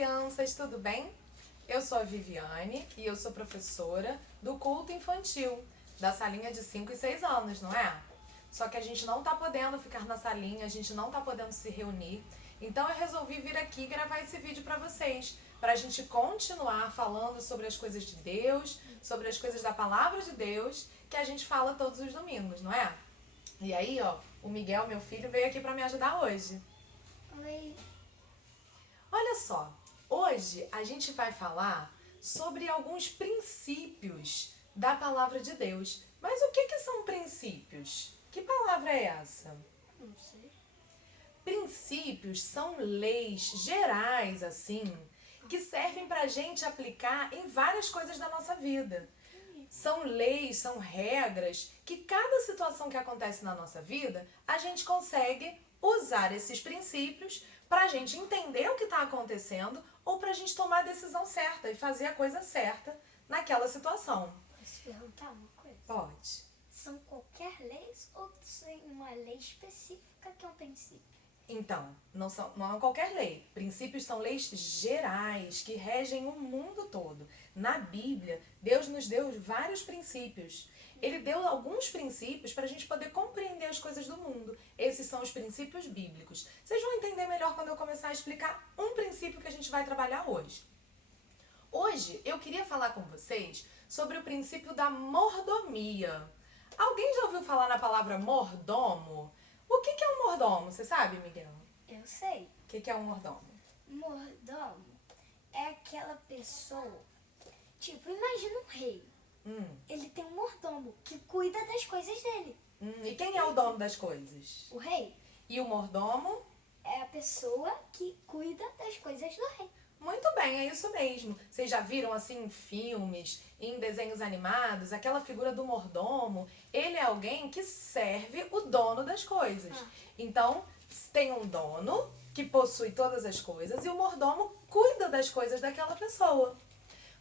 crianças, tudo bem? Eu sou a Viviane e eu sou professora do culto infantil, da salinha de 5 e 6 anos, não é? Só que a gente não tá podendo ficar na salinha, a gente não tá podendo se reunir. Então eu resolvi vir aqui gravar esse vídeo pra vocês, pra gente continuar falando sobre as coisas de Deus, sobre as coisas da palavra de Deus, que a gente fala todos os domingos, não é? E aí, ó, o Miguel, meu filho, veio aqui pra me ajudar hoje. Oi. Olha só, hoje a gente vai falar sobre alguns princípios da palavra de Deus. Mas o que são princípios? Que palavra é essa? Não sei. Princípios são leis gerais, assim, que servem pra gente aplicar em várias coisas da nossa vida. São leis, são regras que cada situação que acontece na nossa vida, a gente consegue usar esses princípios pra gente entender o que está acontecendo ou pra gente tomar a decisão certa e fazer a coisa certa naquela situação. Posso perguntar uma coisa? Pode. São qualquer leis ou tem uma lei específica que é um princípio? Então, não é qualquer lei. Princípios são leis gerais que regem o mundo todo. Na Bíblia, Deus nos deu vários princípios. Ele deu alguns princípios para a gente poder compreender as coisas do mundo. Esses são os princípios bíblicos. Vocês vão entender melhor quando eu começar a explicar um princípio que a gente vai trabalhar hoje. Hoje, eu queria falar com vocês sobre o princípio da mordomia. Alguém já ouviu falar na palavra mordomo? O que é um mordomo? Você sabe, Miguel? Eu sei. O que é um mordomo? Mordomo é aquela pessoa, tipo, imagina um rei. Ele tem um mordomo que cuida das coisas dele. E quem é o dono das coisas? O rei E o mordomo? é a pessoa que cuida das coisas do rei. Muito bem, é isso mesmo. Vocês já viram assim em filmes, em desenhos animados, aquela figura do mordomo? Ele é alguém que serve o dono das coisas. Então, tem um dono que possui todas as coisas e o mordomo cuida das coisas daquela pessoa.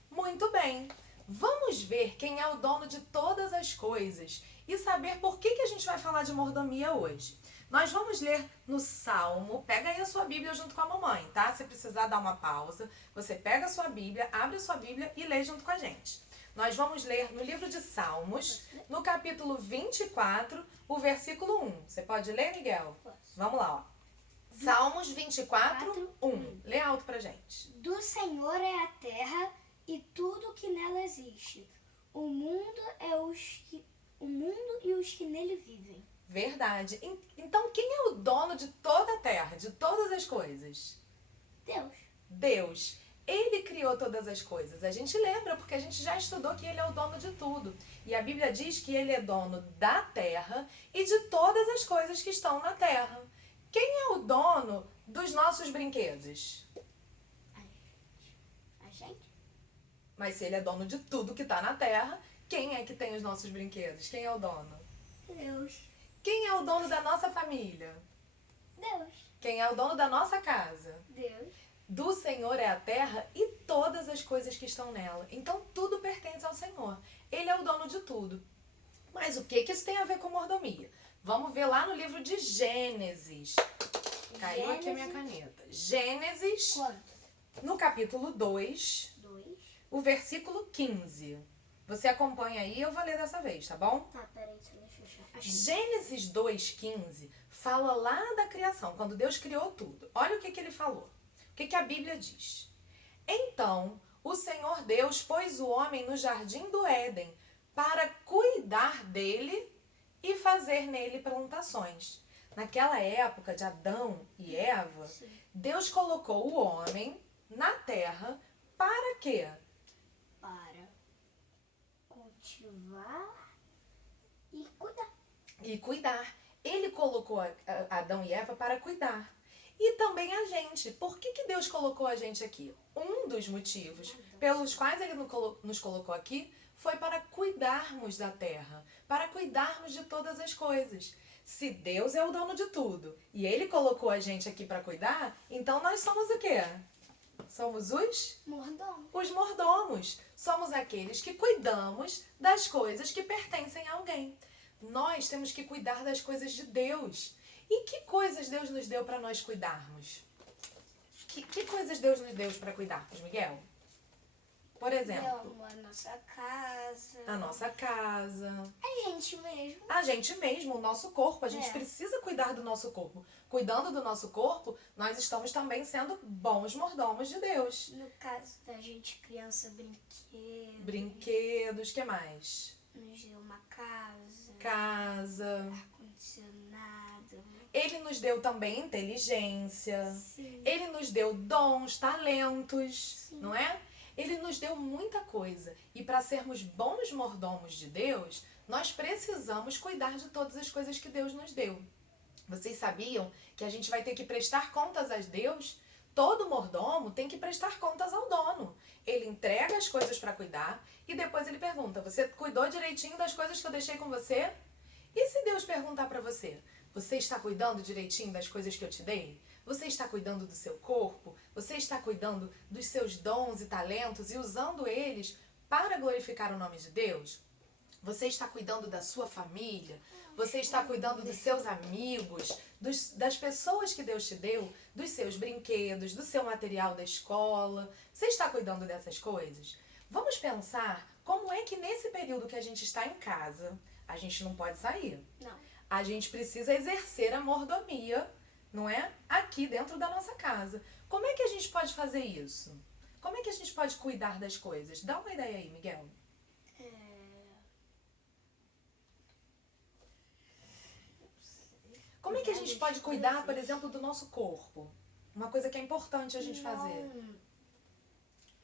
Muito bem. Vamos ver quem é o dono de todas as coisas e saber por que a gente vai falar de mordomia hoje. Nós vamos ler no Salmo, pega aí a sua Bíblia junto com a mamãe, tá? Se precisar dar uma pausa, você pega a sua Bíblia, abre a sua Bíblia e lê junto com a gente. Nós vamos ler no livro de Salmos, no capítulo 24, o versículo 1. Você pode ler, Miguel? Posso. Vamos lá, ó. Salmos 24, 1. Lê alto pra gente. Do Senhor é a terra e tudo que nela existe. O mundo e os que nele vivem. Verdade. Então, quem é o dono de toda a terra, de todas as coisas? Deus. Deus. Ele criou todas as coisas. A gente lembra, porque a gente já estudou que ele é o dono de tudo. E a Bíblia diz que ele é dono da terra e de todas as coisas que estão na terra. Quem é o dono dos nossos brinquedos? A gente? Mas se ele é dono de tudo que está na terra, quem é que tem os nossos brinquedos? Quem é o dono? Deus. Quem é o dono da nossa família? Deus. Quem é o dono da nossa casa? Deus. Do Senhor é a terra e todas as coisas que estão nela. Então tudo pertence ao Senhor. Ele é o dono de tudo. Mas o que isso tem a ver com mordomia? Vamos ver lá no livro de Gênesis. Caiu aqui a minha caneta. Gênesis, Quanto? no capítulo 2, 2. o versículo 15. Você acompanha aí, eu vou ler dessa vez, tá bom? Tá, peraí, deixa eu achar. Achei. Gênesis 2,15 fala lá da criação, quando Deus criou tudo. Olha o que ele falou. O que a Bíblia diz? Então, o Senhor Deus pôs o homem no jardim do Éden para cuidar dele e fazer nele plantações. Naquela época de Adão e Eva, Sim. Deus colocou o homem na terra para quê? Para cultivar e cuidar. E cuidar. Ele colocou Adão e Eva para cuidar. E também a gente. Por que Deus colocou a gente aqui? Um dos motivos pelos quais ele nos colocou aqui foi para cuidarmos da terra, para cuidarmos de todas as coisas. Se Deus é o dono de tudo e ele colocou a gente aqui para cuidar, então nós somos o quê? Somos Mordomo. os mordomos. Somos aqueles que cuidamos das coisas que pertencem a alguém. Nós temos que cuidar das coisas de Deus. E que coisas Deus nos deu para nós cuidarmos? Que coisas Deus nos deu para cuidarmos, Miguel? Por exemplo, a nossa casa. a nossa casa. A gente mesmo. A gente mesmo, o nosso corpo. A gente precisa cuidar do nosso corpo. Cuidando do nosso corpo, nós estamos também sendo bons mordomos de Deus. No caso da gente, criança, brinquedos. Brinquedos, que mais? Nos deu uma casa. Casa. Ar-condicionado. Ele nos deu também inteligência. Sim. Ele nos deu dons, talentos, Sim. não é? Ele nos deu muita coisa. E para sermos bons mordomos de Deus, nós precisamos cuidar de todas as coisas que Deus nos deu. Vocês sabiam que a gente vai ter que prestar contas a Deus? Todo mordomo tem que prestar contas ao dono. Ele entrega as coisas para cuidar e depois ele pergunta: você cuidou direitinho das coisas que eu deixei com você? E se Deus perguntar para você: você está cuidando direitinho das coisas que eu te dei? Você está cuidando do seu corpo? Você está cuidando dos seus dons e talentos e usando eles para glorificar o nome de Deus? Você está cuidando da sua família? Você está cuidando dos seus amigos? Das pessoas que Deus te deu? Dos seus brinquedos? Do seu material da escola? Você está cuidando dessas coisas? Vamos pensar como é que nesse período que a gente está em casa, a gente não pode sair. Não. A gente precisa exercer a mordomia, não é? Aqui dentro da nossa casa. Como é que a gente pode fazer isso? Como é que a gente pode cuidar das coisas? Dá uma ideia aí, Miguel. Como é que a gente pode cuidar, por exemplo, do nosso corpo? Uma coisa que é importante a gente fazer.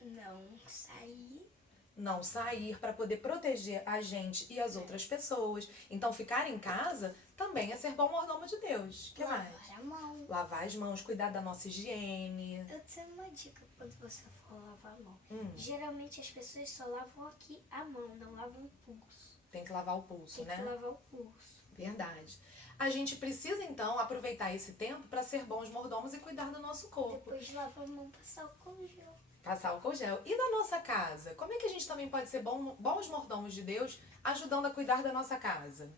Não sair. Não sair para poder proteger a gente e as outras pessoas. Então, ficar em casa também é ser bom mordomo de Deus. O que mais? Lavar a mão. Lavar as mãos, cuidar da nossa higiene. Eu tenho uma dica quando você for lavar a mão. Geralmente as pessoas só lavam aqui a mão, não lavam o pulso. Tem que lavar o pulso, né? Tem que lavar o pulso. Verdade. A gente precisa, então, aproveitar esse tempo para ser bons mordomos e cuidar do nosso corpo. Depois de lavar a mão, passar álcool gel. Passar álcool gel. E da nossa casa? Como é que a gente também pode ser bons mordomos de Deus, ajudando a cuidar da nossa casa?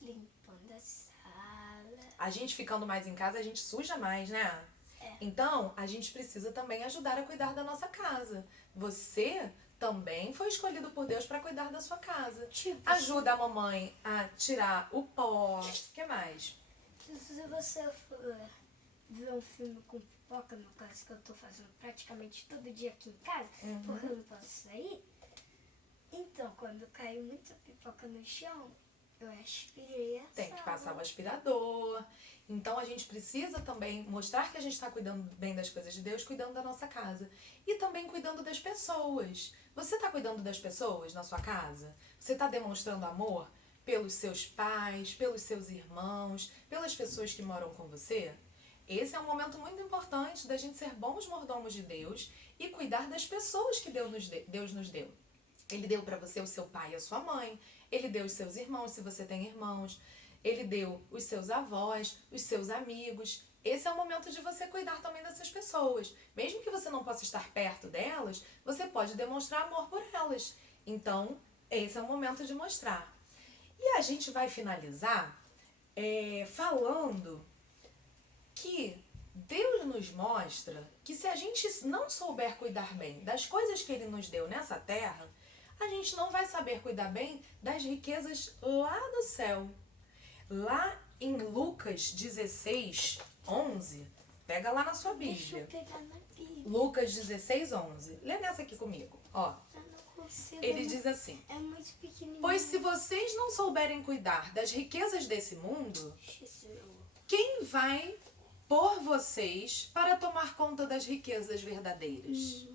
Limpando a sala. A gente ficando mais em casa, a gente suja mais, né? Então, a gente precisa também ajudar a cuidar da nossa casa. Você também foi escolhido por Deus para cuidar da sua casa. Ajuda a mamãe a tirar o pó. O que mais? Se você for ver um filme com pipoca, no caso que eu tô fazendo praticamente todo dia aqui em casa, porque eu não posso sair, então quando cai muita pipoca no chão, eu aspirei a Tem que sala. passar o aspirador. Então a gente precisa também mostrar que a gente está cuidando bem das coisas de Deus, cuidando da nossa casa. E também cuidando das pessoas. Você está cuidando das pessoas na sua casa? Você está demonstrando amor pelos seus pais, pelos seus irmãos, pelas pessoas que moram com você? Esse é um momento muito importante da gente ser bons mordomos de Deus e cuidar das pessoas que Deus nos deu. Ele deu para você o seu pai e a sua mãe. Ele deu os seus irmãos, se você tem irmãos. Ele deu os seus avós, os seus amigos. Esse é o momento de você cuidar também dessas pessoas. Mesmo que você não possa estar perto delas, você pode demonstrar amor por elas. Então, esse é o momento de mostrar. E a gente vai finalizar falando que Deus nos mostra que se a gente não souber cuidar bem das coisas que Ele nos deu nessa terra, a gente não vai saber cuidar bem das riquezas lá do céu. Lá em Lucas 16, 11, pega lá na sua Bíblia. Deixa eu pegar na Bíblia. Lucas 16, 11. Lê nessa aqui comigo. Ó, Eu não consigo. ele diz assim: É muito pequenininho. pois se vocês não souberem cuidar das riquezas desse mundo, Jesus. quem vai por vocês para tomar conta das riquezas verdadeiras?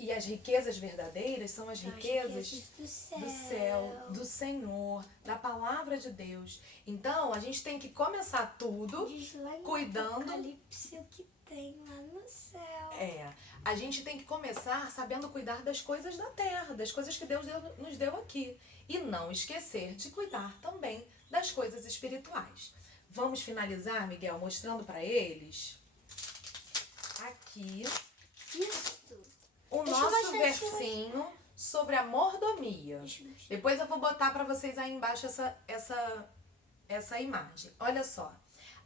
E as riquezas verdadeiras são as riquezas do céu, do Senhor, da palavra de Deus. Então, a gente tem que começar tudo Diz lá em cuidando. Apocalipse o que tem lá no céu. A gente tem que começar sabendo cuidar das coisas da terra, das coisas que Deus nos deu aqui. E não esquecer de cuidar também das coisas espirituais. Vamos finalizar, Miguel, mostrando para eles aqui Isso. o Deixa eu nosso mostrar isso versinho sobre a mordomia. Depois eu vou botar para vocês aí embaixo essa imagem. Olha só.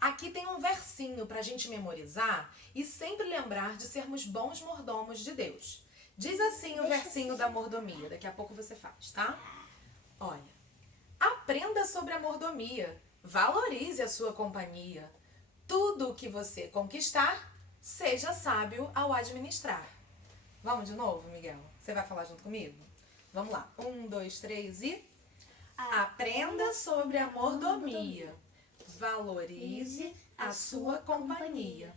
Aqui tem um versinho para a gente memorizar e sempre lembrar de sermos bons mordomos de Deus. Diz assim o versinho da mordomia. Daqui a pouco você faz, tá? Olha. Aprenda sobre a mordomia. Valorize a sua companhia. Tudo o que você conquistar, seja sábio ao administrar. Vamos de novo, Miguel? Você vai falar junto comigo? Vamos lá. 1, 2, 3 e... Aprenda sobre a mordomia. Valorize a sua companhia.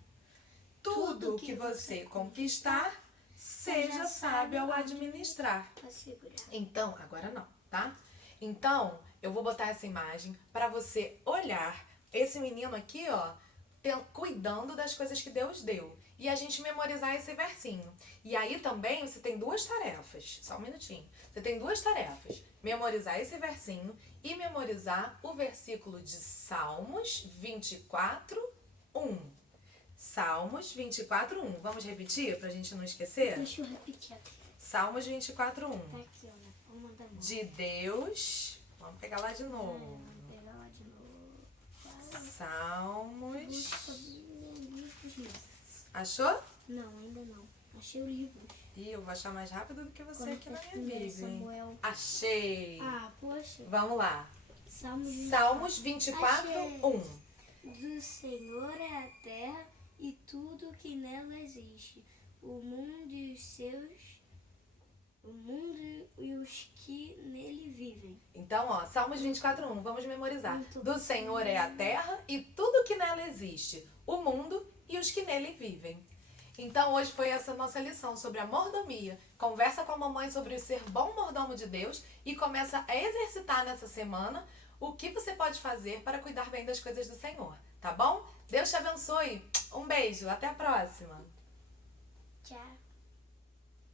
Tudo o que você conquistar, seja sábio ao administrar. Então, agora não, tá? Então, eu vou botar essa imagem para você olhar esse menino aqui, ó, cuidando das coisas que Deus deu. E a gente memorizar esse versinho. E aí também você tem duas tarefas. Só um minutinho. Você tem duas tarefas. Memorizar esse versinho e memorizar o versículo de Salmos 24, 1. Salmos 24, 1. Vamos repetir pra gente não esquecer? Deixa eu repetir aqui. Salmos 24, 1. Tá aqui, ó. Vamos mandar mais. De Deus. Vamos pegar lá de novo. Vamos pegar lá de novo. Salmos. Livros. Achou? Não, ainda não. Achei o livro. Ih, eu vou achar mais rápido do que você aqui na minha Primeiro Bíblia, hein? Samuel. Achei. Ah, poxa. Vamos lá. Salmos 24, Achei. 1. Do Senhor é a terra e tudo que nela existe, o mundo e os que nele vivem. Então, ó, Salmos 24, 1. Vamos memorizar. Muito Do Senhor é a terra e tudo que nela existe, o mundo e os que nele vivem. Então, hoje foi essa nossa lição sobre a mordomia. Conversa com a mamãe sobre o ser bom mordomo de Deus e começa a exercitar nessa semana o que você pode fazer para cuidar bem das coisas do Senhor, tá bom? Deus te abençoe. Um beijo, até a próxima. Tchau.